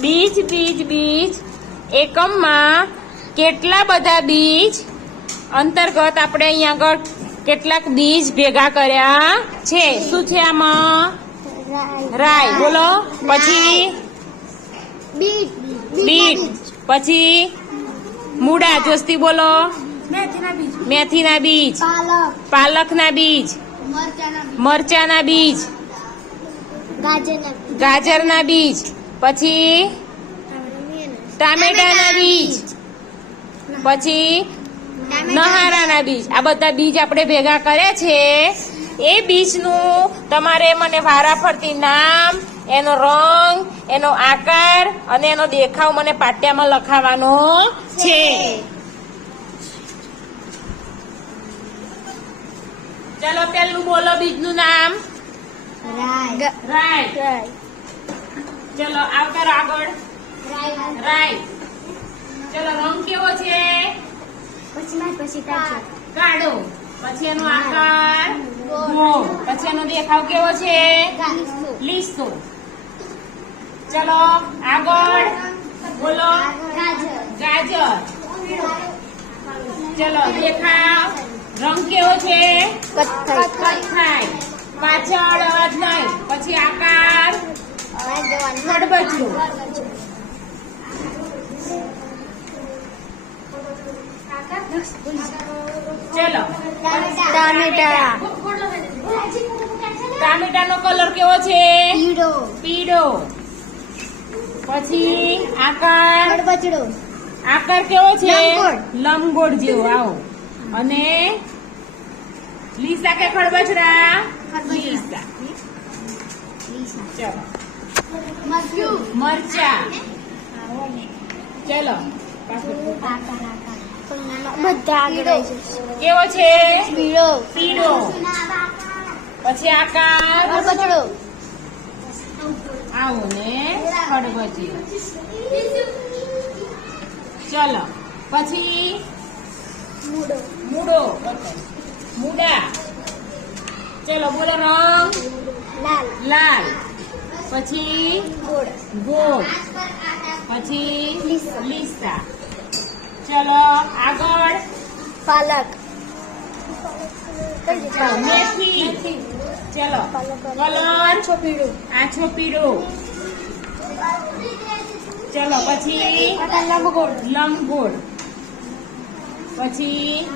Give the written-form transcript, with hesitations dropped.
બીજ બીજ બીજ એકમમાં કેટલા બધા બીજ અંતર્ગત આપણે અહીંયા આગળ કેટલાક બીજ ભેગા કર્યા છે? શું છે આમાં? રાય. બોલો. પછી બીટ. પછી મૂળા. જોસ્તી બોલો. મેથીના બીજ. પાલકના બીજ. મરચાના બીજ. ગાજરના બીજ. પછી ટામેટાના બીજ. પછી નહારાના બીજ. આ બધા બીજ આપણે ભેગા કર્યા છે. એ બીજનું તમારે મને વારાફરતી નામ, એનો રંગ, એનો આકાર અને એનો દેખાવ મને પાટિયામાં લખાવવાનો છે. ચલો પેલું બોલો બીજનું નામ. રાય. ચલો આવતા આગળ. રાય. ચલો રંગ કેવો છે? કાળો. પછી એનો આકાર ગોળ. પછી એનો દેખાવ કેવો છે? લીસો. ચલો આગળ બોલો. ગાજર. ચલો દેખાવ રંગ કેવો છે? કથ્થાઈ. પાછળ અવાજ નહીં. પછી આકાર ખડબચડું. ચલો ટામેટાનો કલર કેવો છે? પીળો. પછી આકાર આકાર કેવો છે? લંબગોળ જેવો. આવો. અને લીસા કે ખડબચડા? લીસા. ચલો મરચા. ચલો કેવો છે? પીળો. પછી આકાર આવો ને ખડબચી. ચલો પછી મૂળો. મૂળા. ચલો બોલો રંગ લાલ. પછી ગોળ. પછી લીસા. ચલો આગળ. પાલક. મેથી. ચલો કલર આછો પીળો. ચલો પછી લંબગોળ. પછી